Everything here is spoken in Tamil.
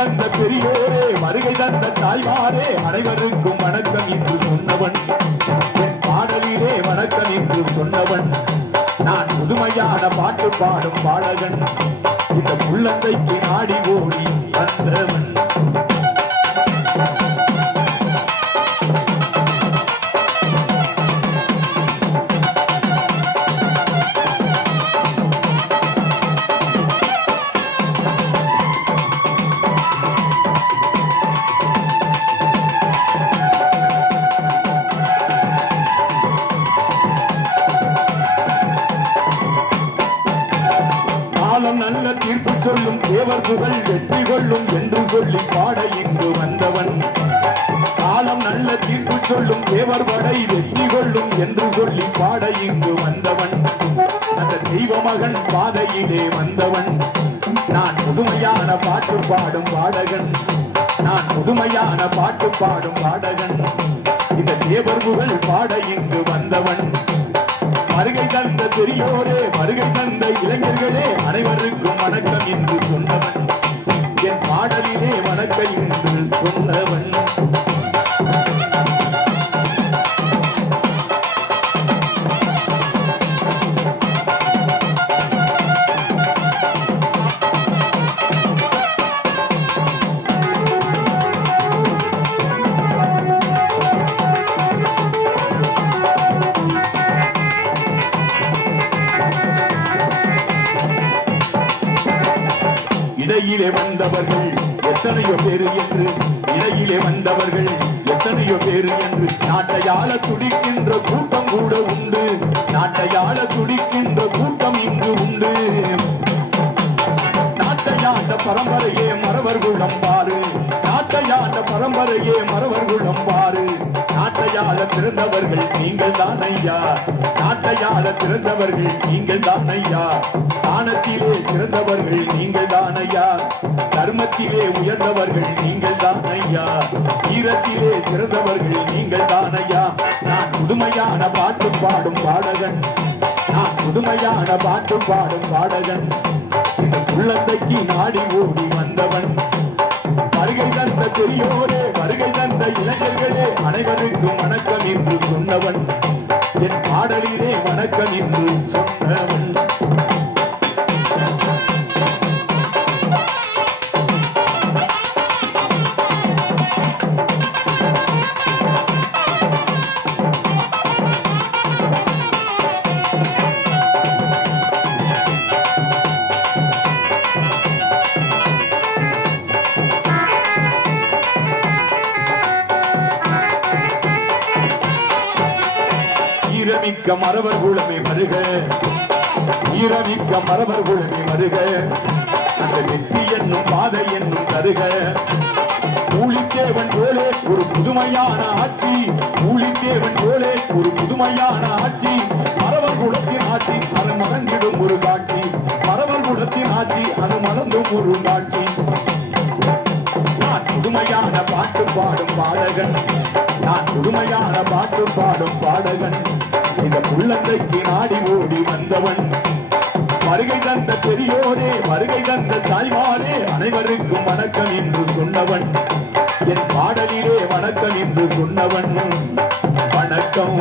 தந்த பெரியோரே, வருகை தந்த தாய்மாரே, அனைவருக்கும் வணக்கம் என்று சொன்னவன், என் பாடலிலே வணக்கம் என்று சொன்னவன், நான் புதுமையான பாட்டு பாடும் பாடகன், இந்த உள்ளந்தைக்கு நாடி ஓடி வந்தவன். நல்ல தீர்ப்பு சொல்லும் தேவர் புகழ் வெற்றி கொள்ளும் என்று சொல்லி பாட இங்கு வந்தவன். காலம் நல்ல தீர்ப்பு சொல்லும் தேவர் படை வெற்றி கொள்ளும் என்று சொல்லி பாட இங்கு வந்தவன். அந்த தெய்வ மகன் பாதையிலே வந்தவன். நான் புதுமையான பாட்டு பாடும் பாடகன், நான் புதுமையான பாட்டு பாடும் பாடகன், இந்த தேவர் புகழ் பாட இங்கு வந்தவன். வருகை தந்த பெரியோரே, வருகை தந்த இளைஞர்களே, அனைவருக்கும் வணக்கம் என்று சொன்னவன், என் பாடலிலே வணக்கம் என்று சொன்னவன். இடையிலே வந்தவர்கள் எத்தனையோ பேரு என்று, இடையிலே வந்தவர்கள் எத்தனையோ பேரு என்று, நாட்டையாள துடிக்கின்ற கூட்டம் கூட உண்டு, நாட்டையாள துடிக்கின்ற கூட்டம் இங்கு உண்டு. நாட்டையாண்ட பரம்பரையே மறவர் குலம் பாரு, நாட்டையாண்ட பரம்பரையே மறவர் குலம் பாரு. நாட்டையாள பிறந்தவர்கள் நீங்கள் தான் ஐயா, நாட்டையாள பிறந்தவர்கள் நீங்கள் தான் ஐயா. தானத்திலே சிறந்தவர்கள் நீங்கள் தான் ஐயா, தர்மத்திலே உயர்ந்தவர்கள் நீங்கள் தான் ஐயா, வீரத்திலே சிறந்தவர்கள் நீங்கள் தான் ஐயா. நான் புதுமையான பாட்டு பாடும் பாடகன், நான் புதுமையான பாட்டு பாடும் பாடகன், இந்த உள்ளந்தைக்கு நாடி ஓடி வந்தவன். வருகை தந்த பெரியோரே, வருகை தந்த இளைஞர்களே, அனைவருக்கும் வணக்கம் என்று சொன்னவன், என் பாடலிலே வணக்கம் என்று சொன்னவன். ஈரமிக்க மறவர் குலமே வருக, ஈரமிக்க மறவர் குலமே வருக, அந்த வெற்றி என்னும் பாதை என்னும் தருக. ஊழித்தேவன் போலே ஒரு புதுமையான ஆட்சி, ஊழித்தேவன் போலே ஒரு புதுமையான ஆட்சி, மறவர் குலத்தின் ஆட்சி அது மறந்திடும் ஒரு காட்சி, மறவர் குலத்தின் ஆட்சி அது மறந்தும் ஒரு காட்சி. நான் புதுமையான பாட்டு பாடும் பாடகன், நான் புதுமையான பாட்டு பாடும் பாடகன், இந்த உள்ளந்தைக்கு நாடி ஓடி வந்தவன். வருகை தந்த பெரியோரே, வருகை தந்த தாய்மாரே, அனைவருக்கும் வணக்கம் என்று சொன்னவன், என் பாடலிலே வணக்கம் என்று சொன்னவன். வணக்கம்.